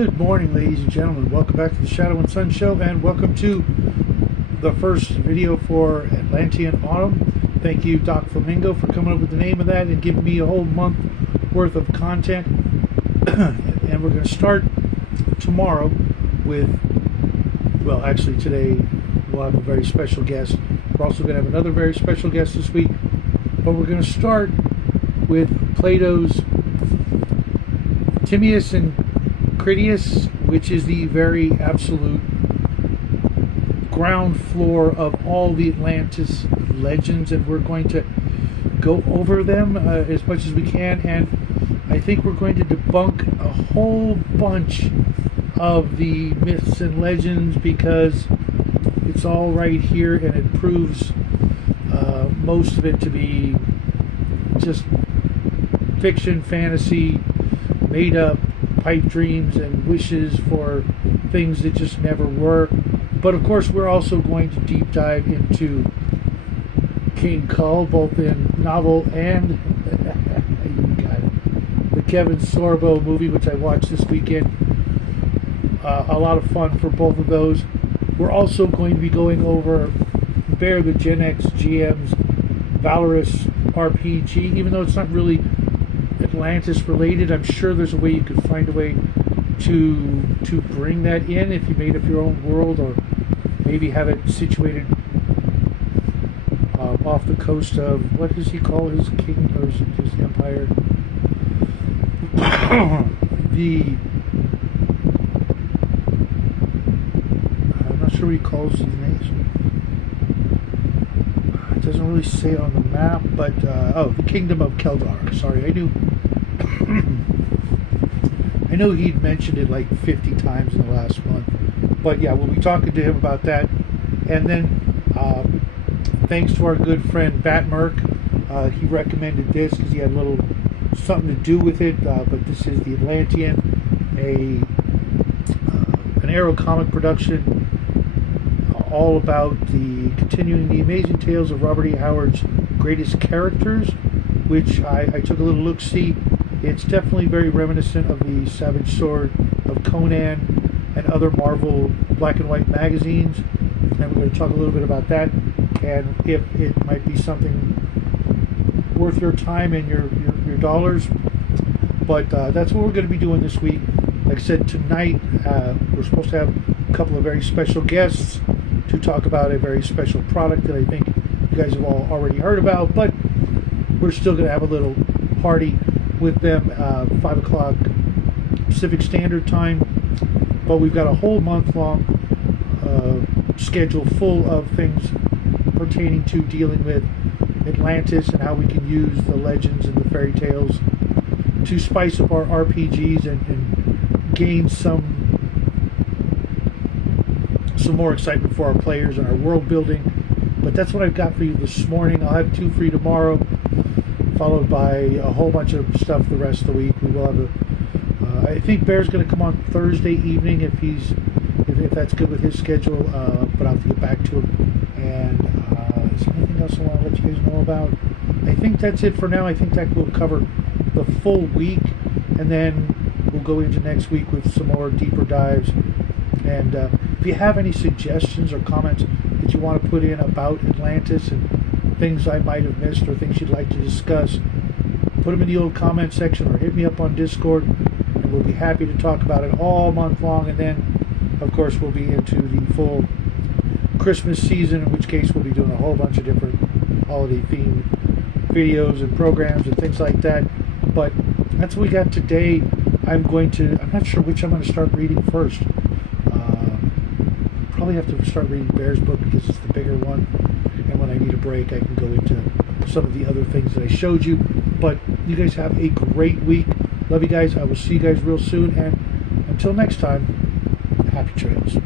Good morning, ladies and gentlemen. Welcome back to the Shadow and Sun Show, and welcome to the first video for Atlantean Autumn. Thank you, Doc Flamingo, for coming up with the name of that and giving me a whole month worth of content. And we're going to start tomorrow with, well, actually today we'll have a very special guest. We're also going to have another very special guest this week, but we're going to start with Plato's Timaeus and Critias, which is the very absolute ground floor of all the Atlantis legends, and we're going to go over them as much as we can, and I think we're going to debunk a whole bunch of the myths and legends because it's all right here, and it proves most of it to be just fiction, fantasy, made up pipe dreams and wishes for things that just never were. But of course we're also going to deep dive into King Kull, both in novel and you got it, the Kevin Sorbo movie, which I watched this weekend. A lot of fun for both of those. We're also going to be going over Bear the Gen X GM's Valorous RPG, even though it's not really Atlantis related. I'm sure there's a way you could find a way to bring that in if you made up your own world, or maybe have it situated off the coast of, what does he call his king, or is it his empire? I'm not sure what he calls these names. It doesn't really say it on the map, but oh, the Kingdom of Keldar. Sorry, I know he'd mentioned it like 50 times in the last month. But yeah, we'll be talking to him about that. And then thanks to our good friend Batmerk, he recommended this because he had a little something to do with it. But this is the Atlantean, an Arrow comic production, all about continuing the amazing tales of Robert E.Howard's greatest characters, which I took a little look-see. It's definitely very reminiscent of the Savage Sword of Conan and other Marvel black and white magazines, and we're going to talk a little bit about that and if it might be something worth your time and your dollars. But that's what we're going to be doing this week. Like I said, tonight we're supposed to have a couple of very special guests to talk about a very special product that I think you guys have all already heard about, but we're still going to have a little party with them, 5 o'clock Pacific Standard Time. But we've got a whole month-long schedule full of things pertaining to dealing with Atlantis and how we can use the legends and the fairy tales to spice up our RPGs and gain some more excitement for our players and our world building. But that's what I've got for you this morning. I'll have 2 for you tomorrow, followed by a whole bunch of stuff the rest of the week. We will have I think Bear's going to come on Thursday evening if that's good with his schedule, but I'll have to get back to him. And is there anything else I want to let you guys know about? I think that's it for now. I think that will cover the full week, and then we'll go into next week with some more deeper dives. And if you have any suggestions or comments that you want to put in about Atlantis and things I might have missed or things you'd like to discuss, put them in the old comment section or hit me up on Discord, and we'll be happy to talk about it all month long. And then of course we'll be into the full Christmas season, in which case we'll be doing a whole bunch of different holiday themed videos and programs and things like that. But that's what we got today. I'm not sure which I'm going to start reading first. Probably have to start reading Bear's book because it's the bigger one, and when I need a break I can go into some of the other things that I showed you. But you guys have a great week. Love you guys. I will see you guys real soon, and until next time, happy trails.